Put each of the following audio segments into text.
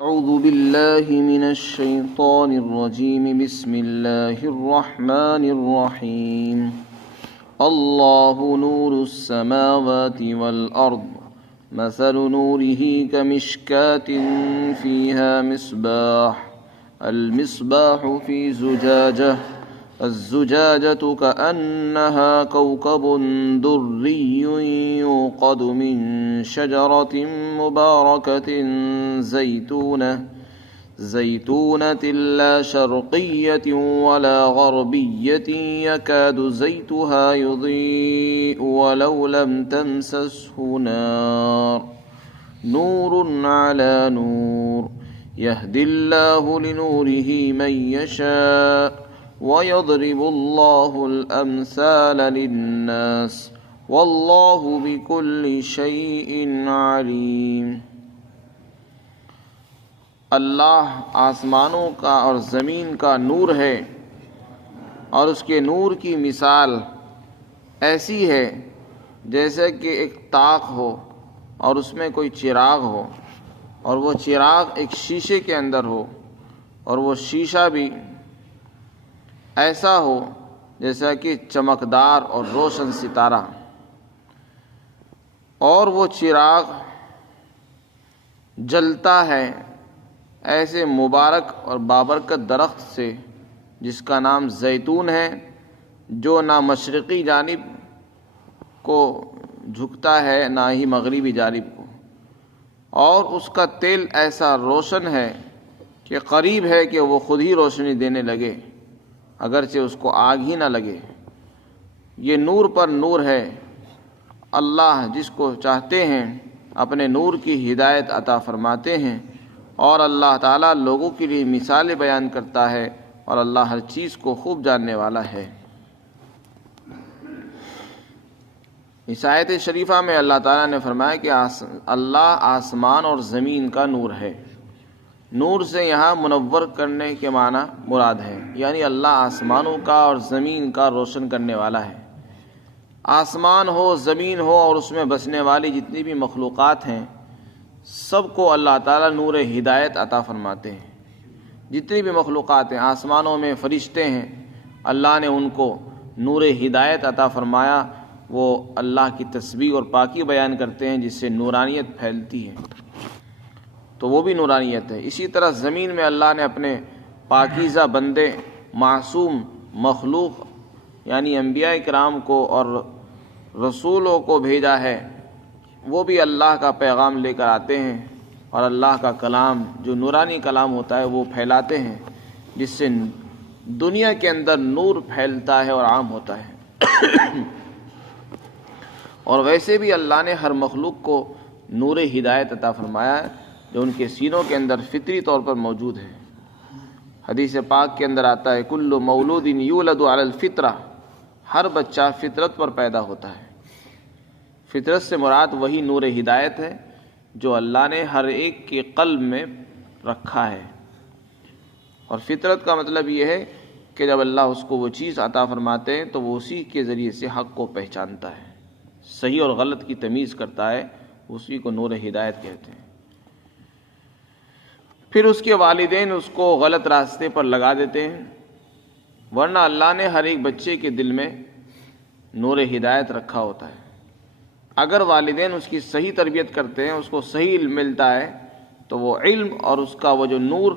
أعوذ بالله من الشيطان الرجيم بسم الله الرحمن الرحيم الله نور السماوات والأرض مثل نوره كمشكاة فيها مصباح المصباح في زجاجة الزجاجة كأنها كوكب دري يوقد من شجرة مباركة زيتونة لا شرقية ولا غربية يكاد زيتها يضيء ولو لم تمسسه نار نور على نور يهدي الله لنوره من يشاء وَيَضْرِبُ اللَّهُ الْأَمْثَالَ لِلنَّاسِ وَاللَّهُ بِكُلِّ شَيْءٍ عَلِيمٌ۔ اللہ آسمانوں کا اور زمین کا نور ہے، اور اس کے نور کی مثال ایسی ہے جیسے کہ ایک طاق ہو اور اس میں کوئی چراغ ہو، اور وہ چراغ ایک شیشے کے اندر ہو، اور وہ شیشہ بھی ایسا ہو جیسا کہ چمکدار اور روشن ستارہ، اور وہ چراغ جلتا ہے ایسے مبارک اور بابرکت درخت سے جس کا نام زیتون ہے، جو نہ مشرقی جانب کو جھکتا ہے نہ ہی مغربی جانب کو، اور اس کا تیل ایسا روشن ہے کہ قریب ہے کہ وہ خود ہی روشنی دینے لگے اگرچہ اس کو آگ ہی نہ لگے۔ یہ نور پر نور ہے۔ اللہ جس کو چاہتے ہیں اپنے نور کی ہدایت عطا فرماتے ہیں، اور اللہ تعالیٰ لوگوں کے لیے مثالیں بیان کرتا ہے، اور اللہ ہر چیز کو خوب جاننے والا ہے۔ اس آیت شریفہ میں اللہ تعالیٰ نے فرمایا کہ اللہ آسمان اور زمین کا نور ہے۔ نور سے یہاں منور کرنے کے معنی مراد ہے، یعنی اللہ آسمانوں کا اور زمین کا روشن کرنے والا ہے۔ آسمان ہو، زمین ہو، اور اس میں بسنے والی جتنی بھی مخلوقات ہیں، سب کو اللہ تعالیٰ نور ہدایت عطا فرماتے ہیں۔ جتنی بھی مخلوقات ہیں، آسمانوں میں فرشتے ہیں، اللہ نے ان کو نور ہدایت عطا فرمایا۔ وہ اللہ کی تسبیح اور پاکی بیان کرتے ہیں، جس سے نورانیت پھیلتی ہے، تو وہ بھی نورانیت ہے۔ اسی طرح زمین میں اللہ نے اپنے پاکیزہ بندے، معصوم مخلوق یعنی انبیاء کرام کو اور رسولوں کو بھیجا ہے۔ وہ بھی اللہ کا پیغام لے کر آتے ہیں، اور اللہ کا کلام جو نورانی کلام ہوتا ہے وہ پھیلاتے ہیں، جس سے دنیا کے اندر نور پھیلتا ہے اور عام ہوتا ہے۔ اور ویسے بھی اللہ نے ہر مخلوق کو نور ہدایت عطا فرمایا ہے، جو ان کے سینوں کے اندر فطری طور پر موجود ہے۔ حدیث پاک کے اندر آتا ہے کل مولود یولد علی الفطرہ، ہر بچہ فطرت پر پیدا ہوتا ہے۔ فطرت سے مراد وہی نور ہدایت ہے جو اللہ نے ہر ایک کے قلب میں رکھا ہے۔ اور فطرت کا مطلب یہ ہے کہ جب اللہ اس کو وہ چیز عطا فرماتے ہیں تو وہ اسی کے ذریعے سے حق کو پہچانتا ہے، صحیح اور غلط کی تمیز کرتا ہے، اسی کو نور ہدایت کہتے ہیں۔ پھر اس کے والدین اس کو غلط راستے پر لگا دیتے ہیں، ورنہ اللہ نے ہر ایک بچے کے دل میں نور ہدایت رکھا ہوتا ہے۔ اگر والدین اس کی صحیح تربیت کرتے ہیں، اس کو صحیح علم ملتا ہے، تو وہ علم اور اس کا وہ جو نور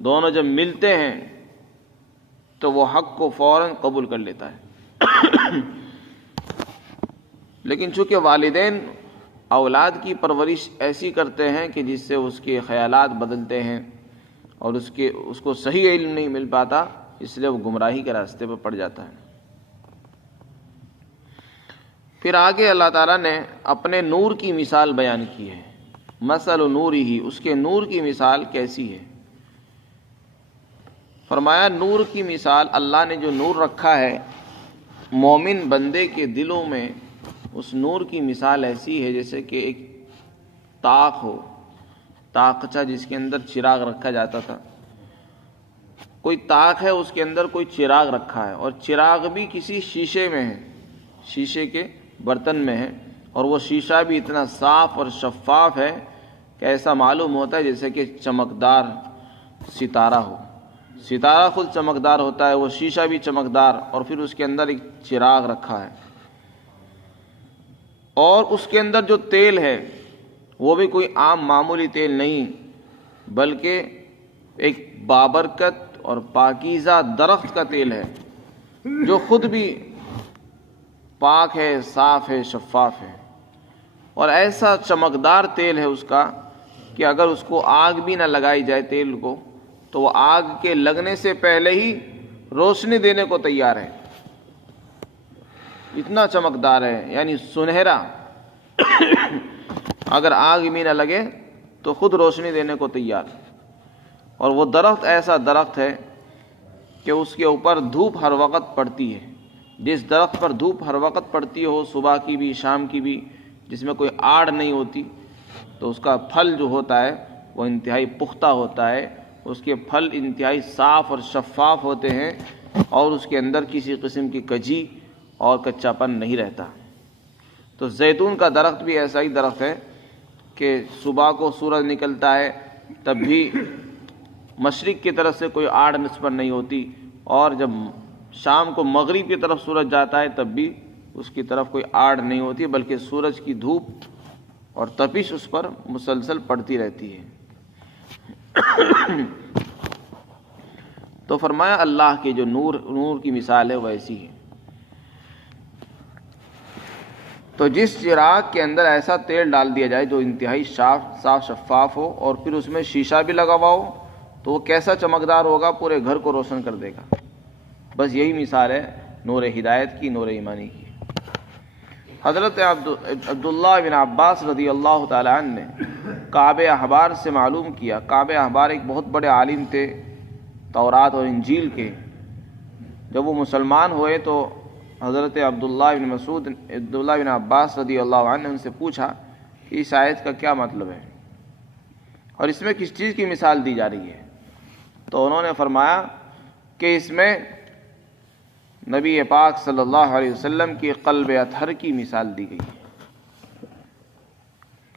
دونوں جب ملتے ہیں تو وہ حق کو فوراً قبول کر لیتا ہے۔ لیکن چونکہ والدین اولاد کی پرورش ایسی کرتے ہیں کہ جس سے اس کے خیالات بدلتے ہیں، اور اس کو صحیح علم نہیں مل پاتا، اس لیے وہ گمراہی کے راستے پر پڑ جاتا ہے۔ پھر آگے اللہ تعالیٰ نے اپنے نور کی مثال بیان کی ہے۔ مثل نورہ، اس کے نور کی مثال کیسی ہے؟ فرمایا نور کی مثال، اللہ نے جو نور رکھا ہے مومن بندے کے دلوں میں، اس نور کی مثال ایسی ہے جیسے کہ ایک طاق ہو، طاقچہ جس کے اندر چراغ رکھا جاتا تھا۔ کوئی طاق ہے، اس کے اندر کوئی چراغ رکھا ہے، اور چراغ بھی کسی شیشے میں ہے، شیشے کے برتن میں ہے، اور وہ شیشہ بھی اتنا صاف اور شفاف ہے کہ ایسا معلوم ہوتا ہے جیسے کہ چمکدار ستارہ ہو. ستارہ خود چمکدار ہوتا ہے، وہ شیشہ بھی چمکدار، اور پھر اس کے اندر ایک چراغ رکھا ہے، اور اس کے اندر جو تیل ہے وہ بھی کوئی عام معمولی تیل نہیں، بلکہ ایک بابرکت اور پاکیزہ درخت کا تیل ہے جو خود بھی پاک ہے، صاف ہے، شفاف ہے، اور ایسا چمکدار تیل ہے اس کا کہ اگر اس کو آگ بھی نہ لگائی جائے تیل کو تو وہ آگ کے لگنے سے پہلے ہی روشنی دینے کو تیار ہے. اتنا چمکدار ہے، یعنی سنہرا. اگر آگ بھی نہ لگے تو خود روشنی دینے کو تیار. اور وہ درخت ایسا درخت ہے کہ اس کے اوپر دھوپ ہر وقت پڑتی ہے. جس درخت پر دھوپ ہر وقت پڑتی ہو، صبح کی بھی شام کی بھی، جس میں کوئی آڑ نہیں ہوتی، تو اس کا پھل جو ہوتا ہے وہ انتہائی پختہ ہوتا ہے. اس کے پھل انتہائی صاف اور شفاف ہوتے ہیں، اور اس کے اندر کسی قسم کی کجی اور کچا پن نہیں رہتا. تو زیتون کا درخت بھی ایسا ہی درخت ہے کہ صبح کو سورج نکلتا ہے تب بھی مشرق کی طرف سے کوئی آڑ نسبت نہیں ہوتی، اور جب شام کو مغرب کی طرف سورج جاتا ہے تب بھی اس کی طرف کوئی آڑ نہیں ہوتی، بلکہ سورج کی دھوپ اور تپش اس پر مسلسل پڑتی رہتی ہے. تو فرمایا اللہ کے جو نور کی مثال ہے وہ ایسی ہے. تو جس چراغ کے اندر ایسا تیل ڈال دیا جائے جو انتہائی صاف شفاف ہو، اور پھر اس میں شیشہ بھی لگا ہوا ہو، تو وہ کیسا چمکدار ہوگا، پورے گھر کو روشن کر دے گا. بس یہی مثال ہے نور ہدایت کی، نور ایمانی کی. حضرت عبداللہ بن عباس رضی اللہ تعالی عنہ نے کعب احبار سے معلوم کیا. کعب احبار ایک بہت بڑے عالم تھے تورات اور انجیل کے. جب وہ مسلمان ہوئے تو حضرت عبداللہ بن عباس رضی اللہ عنہ نے ان سے پوچھا کہ اس آیت کا کیا مطلب ہے اور اس میں کس چیز کی مثال دی جا رہی ہے. تو انہوں نے فرمایا کہ اس میں نبی پاک صلی اللہ علیہ وسلم کی قلب اطہر کی مثال دی گئی ہے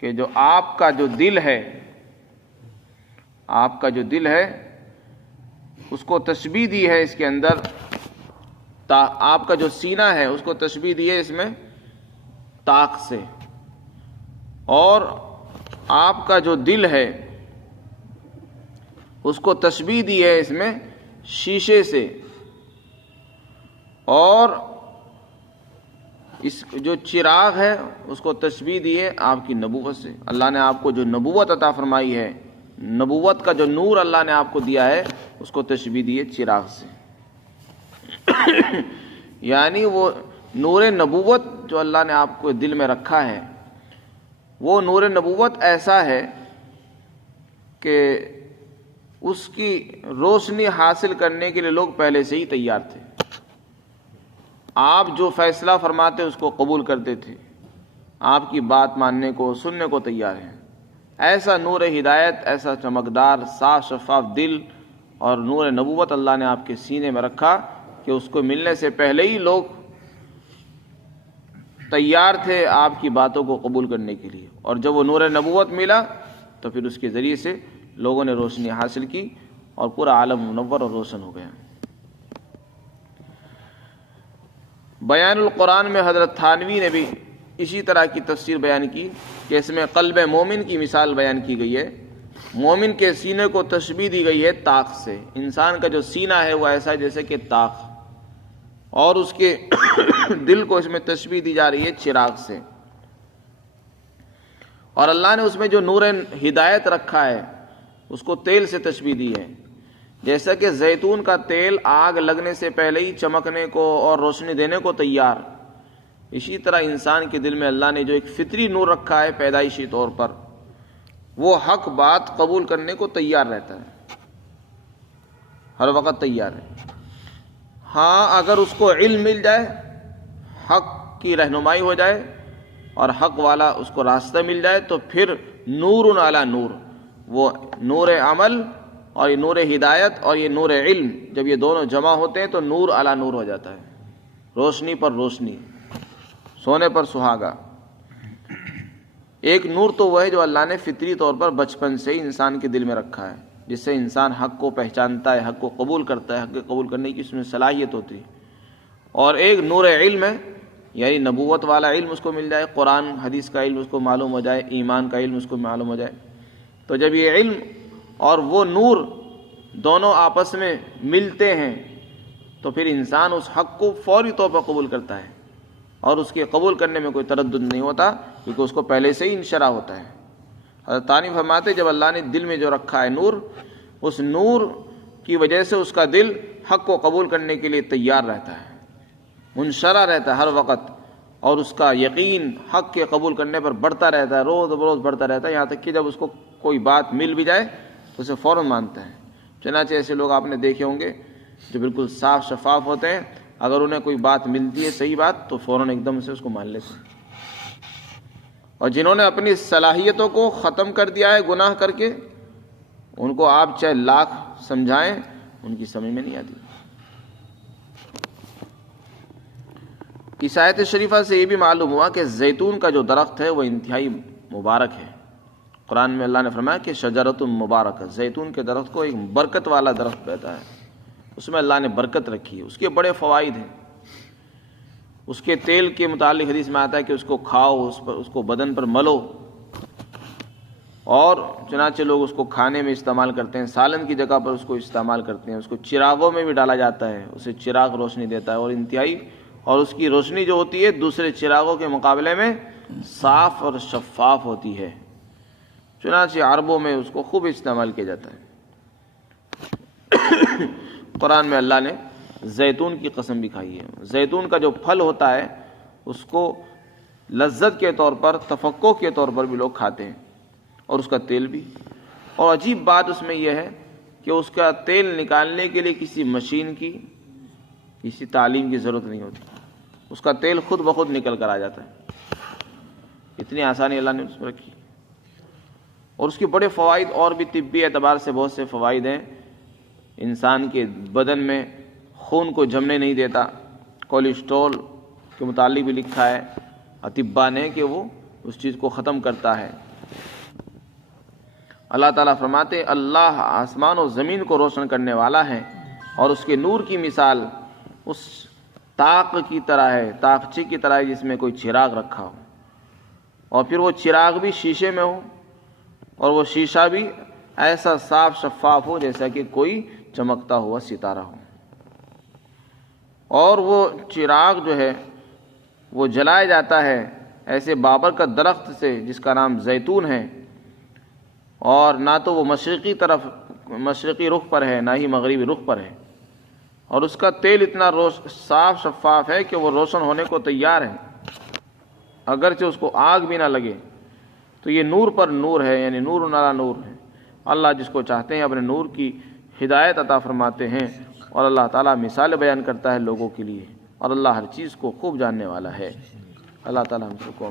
کہ جو آپ کا جو دل ہے اس کو تشبیہ دی ہے اس کے اندر. آپ کا جو سینہ ہے اس کو تشبیہ دی ہے اس میں طاق سے، اور آپ کا جو دل ہے اس کو تشبیہ دی ہے اس میں شیشے سے، اور اس جو چراغ ہے اس کو تشبیہ دی ہے آپ کی نبوت سے. اللہ نے آپ کو جو نبوت عطا فرمائی ہے، نبوت کا جو نور اللہ نے آپ کو دیا ہے، اس کو تشبیہ دی ہے چراغ سے. یعنی وہ نور نبوت جو اللہ نے آپ کو دل میں رکھا ہے، وہ نور نبوت ایسا ہے کہ اس کی روشنی حاصل کرنے کے لیے لوگ پہلے سے ہی تیار تھے. آپ جو فیصلہ فرماتے اس کو قبول کرتے تھے، آپ کی بات ماننے کو، سننے کو تیار ہیں. ایسا نور ہدایت، ایسا چمکدار صاف شفاف دل اور نور نبوت اللہ نے آپ کے سینے میں رکھا کہ اس کو ملنے سے پہلے ہی لوگ تیار تھے آپ کی باتوں کو قبول کرنے کے لیے. اور جب وہ نور نبوت ملا تو پھر اس کے ذریعے سے لوگوں نے روشنی حاصل کی اور پورا عالم منور اور روشن ہو گیا. بیان القرآن میں حضرت تھانوی نے بھی اسی طرح کی تفسیر بیان کی کہ اس میں قلب مومن کی مثال بیان کی گئی ہے. مومن کے سینے کو تشبیہ دی گئی ہے طاق سے. انسان کا جو سینہ ہے وہ ایسا ہے جیسے کہ طاق، اور اس کے دل کو اس میں تشبیہ دی جا رہی ہے چراغ سے. اور اللہ نے اس میں جو نور ہدایت رکھا ہے اس کو تیل سے تشبیہ دی ہے. جیسا کہ زیتون کا تیل آگ لگنے سے پہلے ہی چمکنے کو اور روشنی دینے کو تیار، اسی طرح انسان کے دل میں اللہ نے جو ایک فطری نور رکھا ہے پیدائشی طور پر، وہ حق بات قبول کرنے کو تیار رہتا ہے، ہر وقت تیار ہے. ہاں اگر اس کو علم مل جائے، حق کی رہنمائی ہو جائے اور حق والا اس کو راستہ مل جائے تو پھر نور علی نور، وہ نور عمل اور یہ نور ہدایت اور یہ نور علم جب یہ دونوں جمع ہوتے ہیں تو نور علی نور ہو جاتا ہے، روشنی پر روشنی، سونے پر سہاگا. ایک نور تو وہ ہے جو اللہ نے فطری طور پر بچپن سے ہی انسان کے دل میں رکھا ہے، جس سے انسان حق کو پہچانتا ہے، حق کو قبول کرتا ہے، حق کو قبول کرنے کی اس میں صلاحیت ہوتی ہے۔ اور ایک نور علم ہے، یعنی نبوت والا علم اس کو مل جائے، قرآن حدیث کا علم اس کو معلوم ہو جائے، ایمان کا علم اس کو معلوم ہو جائے۔ تو جب یہ علم اور وہ نور دونوں آپس میں ملتے ہیں تو پھر انسان اس حق کو فوری طور پر قبول کرتا ہے، اور اس کے قبول کرنے میں کوئی تردد نہیں ہوتا، کیونکہ اس کو پہلے سے ہی انشرح ہوتا ہے۔ حضرت ثانی فرماتے جب اللہ نے دل میں جو رکھا ہے نور، اس نور کی وجہ سے اس کا دل حق کو قبول کرنے کے لیے تیار رہتا ہے، منشرح رہتا ہے ہر وقت، اور اس کا یقین حق کے قبول کرنے پر بڑھتا رہتا ہے، روز بروز بڑھتا رہتا ہے، یہاں تک کہ جب اس کو کوئی بات مل بھی جائے تو اسے فوراً مانتا ہے۔ چنانچہ ایسے لوگ آپ نے دیکھے ہوں گے جو بالکل صاف شفاف ہوتے ہیں، اگر انہیں کوئی بات ملتی ہے صحیح بات تو فوراً ایک دم سے اس کو مان لیتے ہیں، اور جنہوں نے اپنی صلاحیتوں کو ختم کر دیا ہے گناہ کر کے، ان کو آپ چاہے لاکھ سمجھائیں ان کی سمجھ میں نہیں آتی۔ اس آیت شریفہ سے یہ بھی معلوم ہوا کہ زیتون کا جو درخت ہے وہ انتہائی مبارک ہے۔ قرآن میں اللہ نے فرمایا کہ شجرۃ مبارک، زیتون کے درخت کو ایک برکت والا درخت کہتا ہے، اس میں اللہ نے برکت رکھی ہے، اس کے بڑے فوائد ہیں۔ اس کے تیل کے متعلق حدیث میں آتا ہے کہ اس کو کھاؤ، اس کو بدن پر ملو، اور چنانچہ لوگ اس کو کھانے میں استعمال کرتے ہیں، سالن کی جگہ پر اس کو استعمال کرتے ہیں، اس کو چراغوں میں بھی ڈالا جاتا ہے، اسے چراغ روشنی دیتا ہے، اور انتہائی، اور اس کی روشنی جو ہوتی ہے دوسرے چراغوں کے مقابلے میں صاف اور شفاف ہوتی ہے، چنانچہ عربوں میں اس کو خوب استعمال کیا جاتا ہے۔ قرآن میں اللہ نے زیتون کی قسم بھی کھائی ہے۔ زیتون کا جو پھل ہوتا ہے اس کو لذت کے طور پر، تفقع کے طور پر بھی لوگ کھاتے ہیں، اور اس کا تیل بھی۔ اور عجیب بات اس میں یہ ہے کہ اس کا تیل نکالنے کے لیے کسی مشین کی، کسی تعلیم کی ضرورت نہیں ہوتی، اس کا تیل خود بخود نکل کر آ جاتا ہے، اتنی آسانی اللہ نے اس میں رکھی۔ اور اس کے بڑے فوائد اور بھی طبی اعتبار سے بہت سے فوائد ہیں۔ انسان کے بدن میں خون کو جمنے نہیں دیتا، کولیسٹرول کے متعلق بھی لکھا ہے اطباء نے کہ وہ اس چیز کو ختم کرتا ہے۔ اللہ تعالیٰ فرماتے اللہ آسمان و زمین کو روشن کرنے والا ہے، اور اس کے نور کی مثال اس طاق کی طرح ہے، طاقچے کی طرح ہے جس میں کوئی چراغ رکھا ہو، اور پھر وہ چراغ بھی شیشے میں ہو، اور وہ شیشہ بھی ایسا صاف شفاف ہو جیسا کہ کوئی چمکتا ہوا ستارہ ہو، اور وہ چراغ جو ہے وہ جلایا جاتا ہے ایسے بابرکت درخت سے جس کا نام زیتون ہے، اور نہ تو وہ مشرقی رخ پر ہے، نہ ہی مغربی رخ پر ہے، اور اس کا تیل اتنا صاف شفاف ہے کہ وہ روشن ہونے کو تیار ہے، اگرچہ اس کو آگ بھی نہ لگے۔ تو یہ نور پر نور ہے، یعنی نور علی نور ہے۔ اللہ جس کو چاہتے ہیں اپنے نور کی ہدایت عطا فرماتے ہیں، اور اللہ تعالیٰ مثال بیان کرتا ہے لوگوں کے لیے، اور اللہ ہر چیز کو خوب جاننے والا ہے۔ اللہ تعالیٰ ہم سب کو